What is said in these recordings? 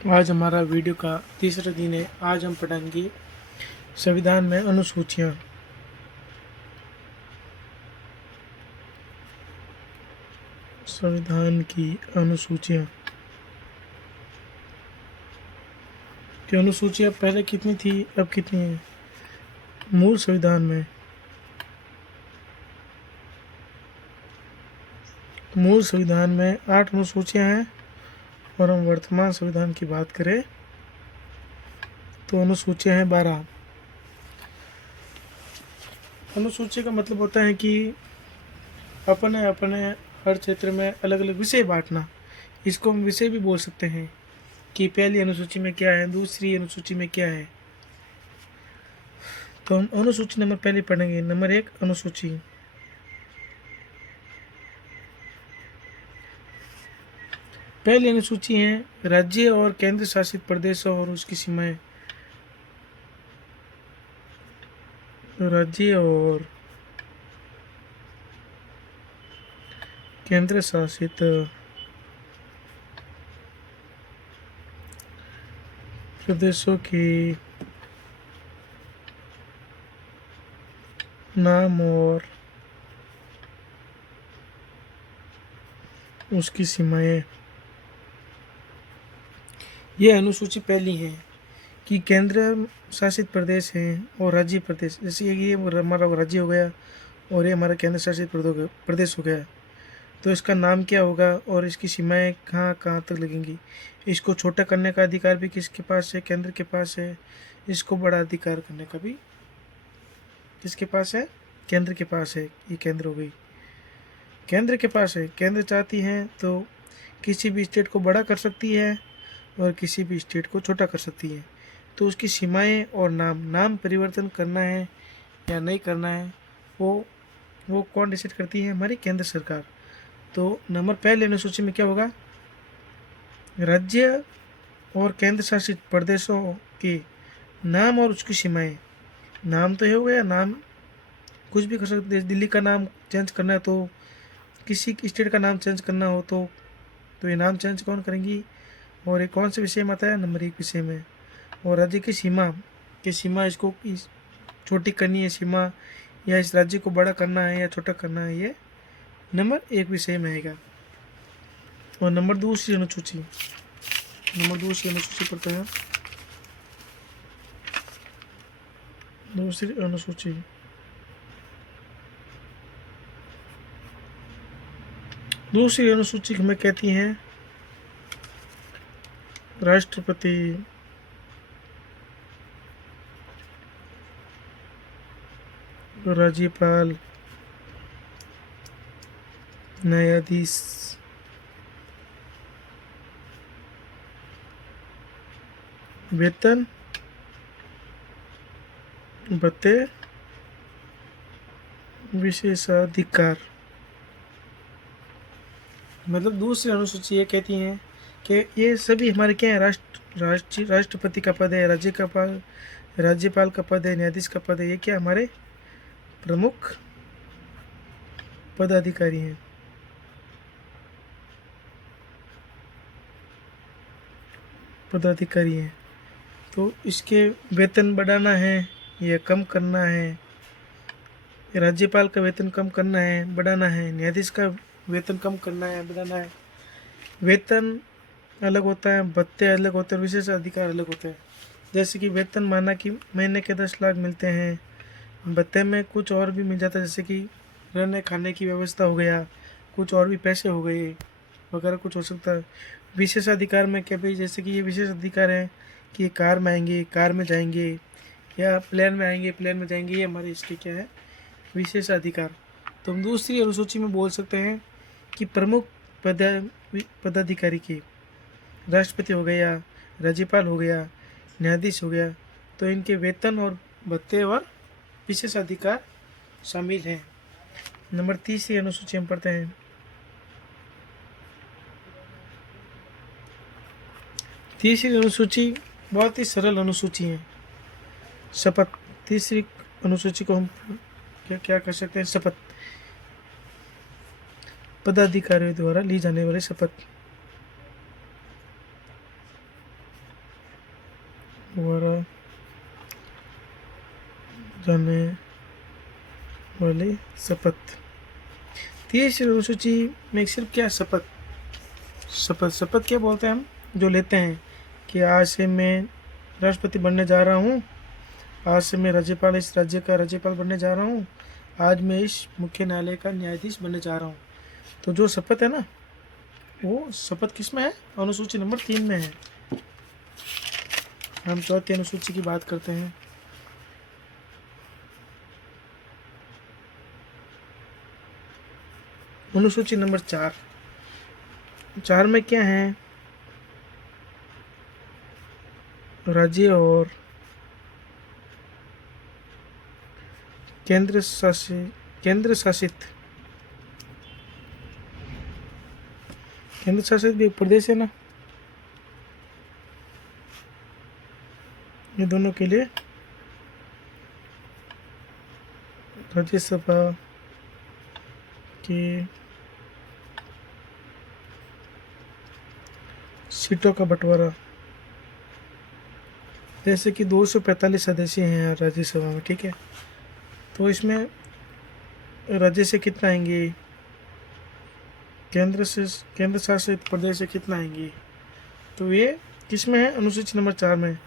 आज हमारा वीडियो का तीसरा दिन है। आज हम पढ़ेंगे संविधान में अनुसूचियाँ। संविधान की अनुसूचियाँ अनुसूचियाँ पहले कितनी थी, अब कितनी है? मूल संविधान में 8 अनुसूचियाँ हैं और हम वर्तमान संविधान की बात करें तो अनुसूचियाँ हैं 12। अनुसूची का मतलब होता है कि अपने अपने हर क्षेत्र में अलग अलग विषय बांटना। इसको हम विषय भी बोल सकते हैं कि पहली अनुसूची में क्या है, दूसरी अनुसूची में क्या है। तो हम अनुसूची नंबर पहले पढ़ेंगे। नंबर 1 अनुसूची। पहली अनुसूची है राज्य और केंद्र शासित प्रदेशों और उसकी सीमाएं। राज्य और केंद्र शासित प्रदेशों की नाम और उसकी सीमाएं। ये अनुसूची पहली है कि केंद्र शासित प्रदेश हैं और राज्य प्रदेश। जैसे ये हमारा राज्य हो गया और ये हमारा केंद्र शासित प्रदेश हो गया, तो इसका नाम क्या होगा और इसकी सीमाएं कहाँ कहाँ तक लगेंगी। इसको छोटा करने का अधिकार भी किसके पास है? केंद्र के पास है। इसको बड़ा अधिकार करने का भी किसके पास है? केंद्र के पास है। ये केंद्र हो गई, केंद्र के पास है। केंद्र चाहती है तो किसी भी स्टेट को बड़ा कर सकती है और किसी भी स्टेट को छोटा कर सकती है। तो उसकी सीमाएं और नाम परिवर्तन करना है या नहीं करना है, वो कौन डिसाइड करती है? हमारी केंद्र सरकार। तो नंबर पहले अनुसूची में क्या होगा? राज्य और केंद्र शासित प्रदेशों के नाम और उसकी सीमाएं। नाम तो ये हो गया, नाम कुछ भी कर सकते। दिल्ली का नाम चेंज करना है तो किसी स्टेट का नाम चेंज करना हो तो ये नाम चेंज कौन करेंगी? और ये कौन से विषय में आता है? नंबर 1 विषय में। और राज्य की सीमा इसको छोटी करनी है सीमा, या इस राज्य को बड़ा करना है या छोटा करना है, ये नंबर 1 विषय में आएगा। और नंबर दूसरी अनुसूची पढ़ते हैं। दूसरी अनुसूची हमें कहती हैं राष्ट्रपति, राज्यपाल, न्यायाधीश, वेतन, भत्ते, विशेषाधिकार। मतलब दूसरी अनुसूची ये कहती हैं कि ये सभी हमारे क्या है? राष्ट्रपति का पद है, राज्यपाल का पद है, न्यायाधीश का पद है। ये क्या हमारे प्रमुख पदाधिकारी हैं। तो इसके वेतन बढ़ाना है या कम करना है? राज्यपाल का वेतन कम करना है, बढ़ाना है। न्यायाधीश का वेतन कम करना है, बढ़ाना है। वेतन अलग होता है, भत्ते अलग होते हैं, विशेष अधिकार अलग होते हैं। जैसे कि वेतन माना कि महीने के 10 लाख मिलते हैं, भत्ते में कुछ और भी मिल जाता है, जैसे कि रहने खाने की व्यवस्था हो गया, कुछ और भी पैसे हो गए वगैरह, कुछ हो सकता है। विशेष अधिकार में क्या भाई, जैसे कि ये विशेष अधिकार है कि ये कार में आएंगे, कार में जाएंगे, या प्लेन में आएंगे, प्लेन में जाएंगे। ये हमारे इसके क्या है? विशेष अधिकार। तो हम दूसरी अनुसूची में बोल सकते हैं कि प्रमुख पदाधिकारी के राष्ट्रपति हो गया, राज्यपाल हो गया, न्यायाधीश हो गया, तो इनके वेतन और भत्ते और विशेष अधिकार शामिल हैं। नंबर तीसरी अनुसूची हम पढ़ते हैं। तीसरी अनुसूची बहुत ही सरल अनुसूची है, शपथ। तीसरी अनुसूची को हम क्या कर सकते हैं? शपथ, पदाधिकारियों द्वारा ली जाने वाली शपथ। वाले शपथ। तीसरी अनुसूची में सिर्फ क्या शपथ, शपथ क्या बोलते हैं हम, जो लेते हैं कि आज से मैं राष्ट्रपति बनने जा रहा हूँ, आज से मैं राज्यपाल, इस राज्य का राज्यपाल बनने जा रहा हूँ, आज मैं इस मुख्य न्यायालय का न्यायाधीश बनने जा रहा हूँ। तो जो शपथ है ना, वो शपथ किस में है, अनुसूची नंबर 3 में है। हम चौथी अनुसूची की बात करते हैं। अनुसूची नंबर 4 में क्या है, राज्य और केंद्र शासित भी एक प्रदेश है ना, ये दोनों के लिए राज्यसभा की सीटों का बंटवारा, जैसे कि 245 सदस्य हैं राज्यसभा में, ठीक है। तो इसमें राज्य से कितना आएंगे, केंद्र शासित प्रदेश से कितना आएंगे, तो ये किस में है, अनुसूची नंबर 4 में।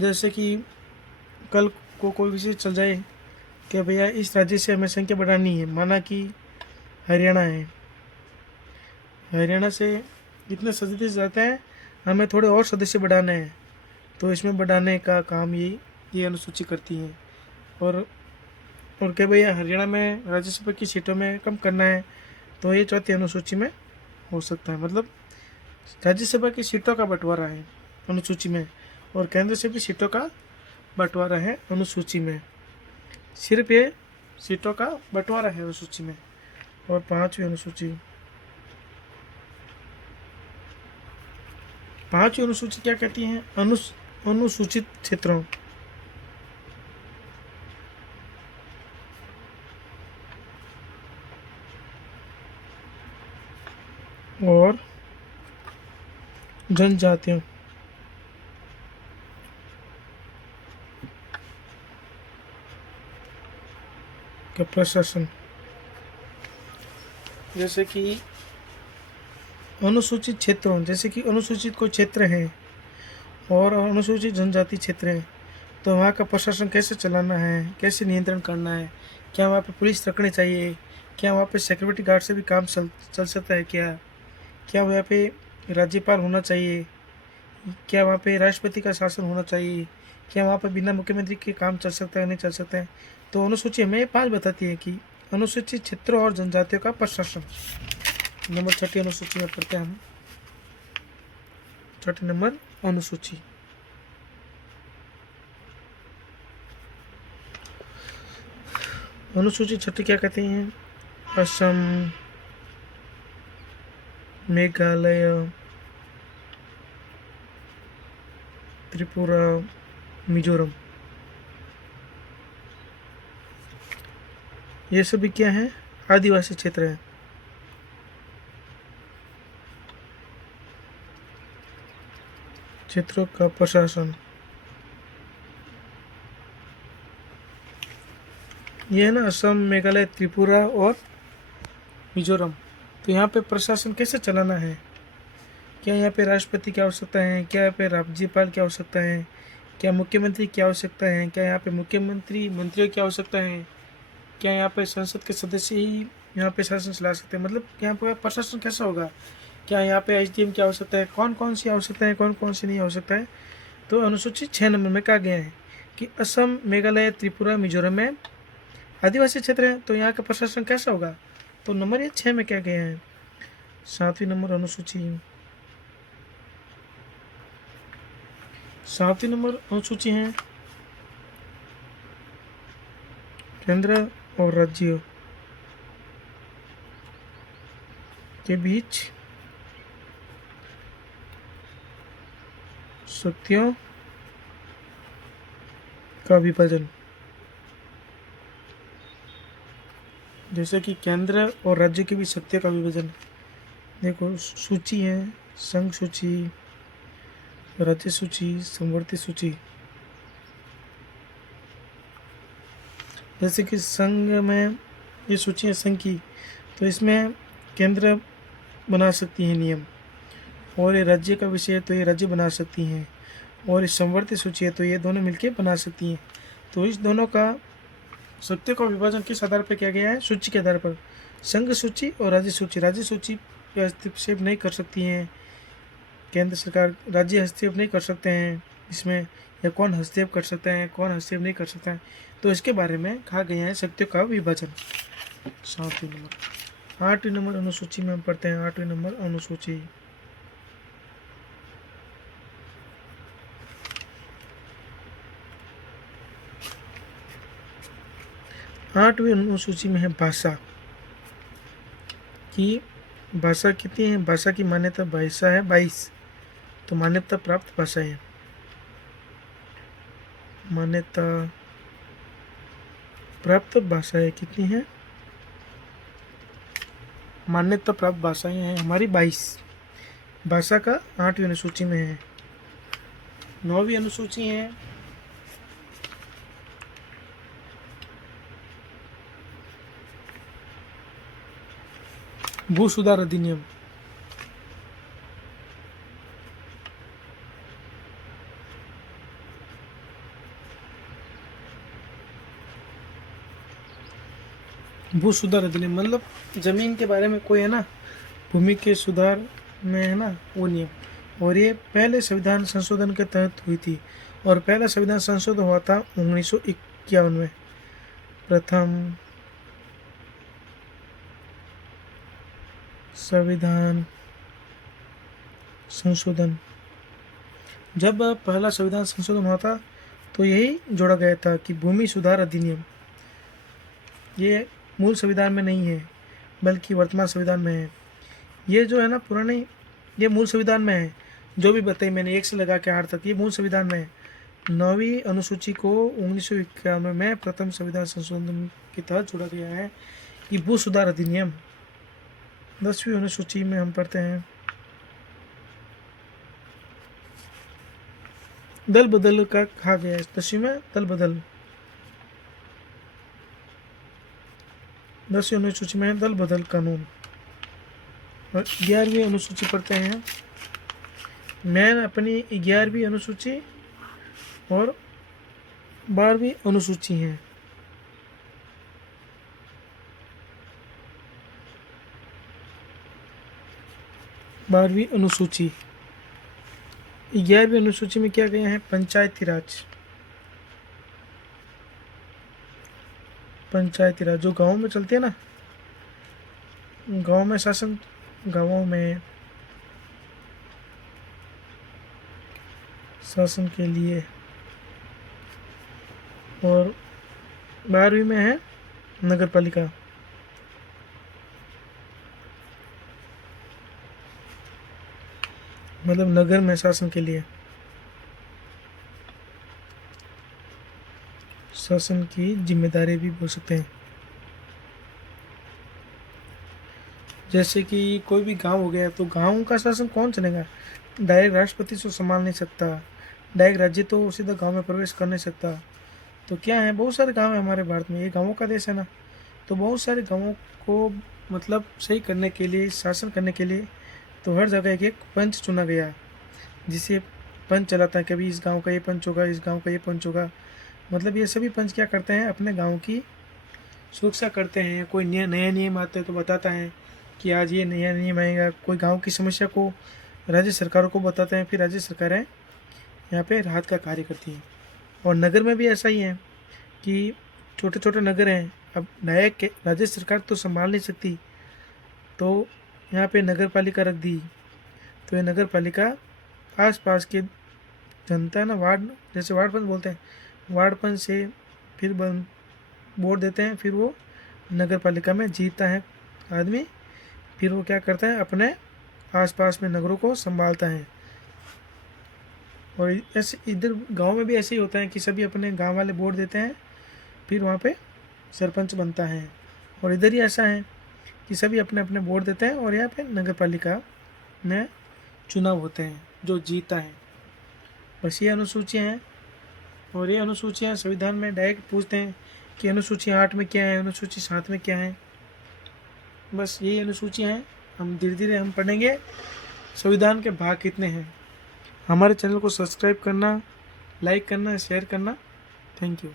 जैसे कि कल को कोई विषय चल जाए कि भैया इस राज्य से हमें संख्या बढ़ानी है, माना कि हरियाणा है, हरियाणा से इतने सदस्य जाते हैं, हमें थोड़े और सदस्य बढ़ाने हैं, तो इसमें बढ़ाने का काम ये अनुसूची करती है। और क्या भैया हरियाणा में राज्यसभा की सीटों में कम करना है, तो ये चौथी अनुसूची में हो सकता है। मतलब राज्यसभा की सीटों का बंटवारा है अनुसूची में, और केंद्र से भी सीटों का बंटवारा है अनुसूची में, सिर्फ ये सीटों का बंटवारा है अनुसूची में। और पांचवी अनुसूची क्या कहती है, अनुसूचित क्षेत्रों, और जनजातियों का प्रशासन। जैसे कि अनुसूचित क्षेत्रों, जैसे कि अनुसूचित कोई क्षेत्र है और अनुसूचित जनजाति क्षेत्र है, तो वहाँ का प्रशासन कैसे चलाना है, कैसे नियंत्रण करना है, क्या वहाँ पे पुलिस रखनी चाहिए, क्या वहाँ पे सिक्योरिटी गार्ड से भी काम चल सकता है, क्या वहाँ पे राज्यपाल होना चाहिए, क्या वहाँ पे राष्ट्रपति का शासन होना चाहिए, क्या वहाँ पे बिना मुख्यमंत्री के काम चल सकता है, नहीं चल सकता है। तो अनुसूची हमें 5 बताती है कि अनुसूचित क्षेत्रों और जनजातियों का प्रशासन। नंबर 6 अनुसूची में पढ़ते हैं हम, 6 नंबर अनुसूची। अनुसूची 6 क्या कहते हैं, असम, मेघालय, त्रिपुरा, मिजोरम, ये सभी क्या है, आदिवासी क्षेत्र है। क्षेत्रों का प्रशासन ये है ना, असम, मेघालय, त्रिपुरा और मिजोरम। तो यहाँ पे प्रशासन कैसे चलाना है, क्या यहाँ पे राष्ट्रपति की आवश्यकता है, क्या यहाँ पे राज्यपाल की आवश्यकता है, क्या मुख्यमंत्री की आवश्यकता है, क्या यहाँ पे मंत्रियों की आवश्यकता है, क्या यहाँ पे संसद के सदस्य ही यहाँ पे शासन चला सकते हैं, मतलब यहाँ पे प्रशासन कैसा होगा, क्या यहाँ पे एसडीएम की आवश्यकता है, कौन कौन सी आवश्यकता है, कौन कौन सी नहीं आवश्यकता है। तो अनुसूची 6 नंबर में कहा गया है कि असम, मेघालय, त्रिपुरा, मिजोरम में आदिवासी क्षेत्र है, तो यहाँ का प्रशासन कैसा होगा। तो नंबर ये 6 में क्या गया है। 7वीं नंबर अनुसूची है केंद्र और राज्यों के बीच शक्तियों का विभाजन। जैसे कि केंद्र और राज्य के बीच शक्तियों का विभाजन, देखो सूची है, संघ सूची, राज्य सूची, समवर्ती सूची। जैसे कि संघ में ये सूची है संघ की, तो इसमें केंद्र बना सकती है नियम, और ये राज्य का विषय है तो ये राज्य बना सकती हैं, और ये समवर्ती सूची है तो ये दोनों मिलके बना सकती हैं। तो इस दोनों का शक्तियों का विभाजन किस आधार पर किया गया है? सूची के आधार पर। संघ सूची और राज्य सूची। राज्य सूची पे हस्तक्षेप नहीं कर सकती हैं केंद्र सरकार, राज्य हस्तक्षेप नहीं कर सकते हैं इसमें, या कौन हस्तक्षेप कर सकते हैं कौन हस्तक्षेप नहीं कर सकता है, तो इसके बारे में कहा गया है शक्तियों का विभाजन। 7वें नंबर 8वें नंबर अनुसूची में हम पढ़ते हैं। 8वें नंबर अनुसूची। 8वीं अनुसूची में है भाषा की। भाषा कितनी है? भाषा की मान्यता भाषा है 22। तो मान्यता प्राप्त भाषाएं, मान्यता प्राप्त भाषाएं कितनी है? मान्यता प्राप्त भाषाएं हैं हमारी 22 भाषा का 8वीं अनुसूची में है। 9वीं अनुसूची है भू सुधार अधिनियम। भू सुधार अधिनियम मतलब जमीन के बारे में कोई है ना, भूमि के सुधार में है ना वो नियम, और ये पहले संविधान संशोधन के तहत हुई थी, और पहला संविधान संशोधन हुआ था 1951 में। प्रथम संविधान संशोधन, जब पहला संविधान संशोधन हुआ था तो यही जोड़ा गया था कि भूमि सुधार अधिनियम, ये मूल संविधान में नहीं है बल्कि वर्तमान संविधान में है। ये जो है ना पुरानी, ये मूल संविधान में है, जो भी बताई मैंने 1 से लगा के 8 तक ये मूल संविधान में है। 9वीं अनुसूची को 1991 में प्रथम संविधान संशोधन के तहत जोड़ा गया है कि भू सुधार अधिनियम। 10वीं अनुसूची में हम पढ़ते हैं दल बदल का कहा गया है। 10वीं में दल बदल। 10वीं अनुसूची में दल बदल कानून। और 11वीं अनुसूची पढ़ते हैं। मैं अपनी 11वीं अनुसूची और 12वीं अनुसूची है। बारहवीं अनुसूची, 11वीं अनुसूची में क्या गया है? पंचायती राज। पंचायती राज जो गाँव में चलती है ना, गाँव में शासन, गाँवों में शासन के लिए। और 12वीं में है नगर पालिका। मतलब नगर में शासन के लिए, शासन की जिम्मेदारी भी बोल सकते हैं। जैसे कि कोई भी गांव हो गया तो गांव का शासन कौन चलेगा? डायरेक्ट राष्ट्रपति से संभाल नहीं सकता, डायरेक्ट राज्य तो सीधा गांव में प्रवेश कर नहीं सकता। तो क्या है, बहुत सारे गांव है हमारे भारत में, ये गाँवों का देश है ना, तो बहुत सारे गाँवों को मतलब सही करने के लिए, शासन करने के लिए, तो हर जगह एक एक पंच चुना गया, जिसे पंच चलाता है। कभी इस गांव का ये पंच होगा, इस गांव का ये पंच होगा। मतलब ये सभी पंच क्या करते हैं? अपने गांव की सुरक्षा करते हैं। कोई नया नियम आता है तो बताता है कि आज ये नया नियम आएगा। कोई गांव की समस्या को राज्य सरकारों को बताते हैं, फिर राज्य सरकारें यहाँ पे राहत का कार्य करती हैं। और नगर में भी ऐसा ही है कि छोटे छोटे नगर हैं, अब डायरेक्ट राज्य सरकार तो संभाल नहीं सकती, तो यहाँ पे नगर पालिका रख दी। तो ये नगर पालिका आस पास के जनता है ना, वार्ड, जैसे वार्ड पंच बोलते हैं, वार्ड पंच से फिर वोट देते हैं, फिर वो नगर पालिका में जीतता है आदमी, फिर वो क्या करता है? अपने आसपास में नगरों को संभालता है। और ऐसे इधर गांव में भी ऐसे ही होता है कि सभी अपने गांव वाले वोट देते हैं, फिर वहाँ पे सरपंच बनता है। और इधर ही ऐसा है कि सभी अपने अपने वोट देते हैं और यहाँ पे नगर पालिका में चुनाव होते हैं, जो जीता है। बस ये अनुसूचियाँ हैं, और ये अनुसूचियाँ संविधान में डायरेक्ट पूछते हैं कि अनुसूची 8 में क्या है, अनुसूची 7 में क्या है। बस यही अनुसूचियाँ हैं। हम धीरे धीरे हम पढ़ेंगे संविधान के भाग कितने हैं। हमारे चैनल को सब्सक्राइब करना, लाइक करना, शेयर करना। Thank you.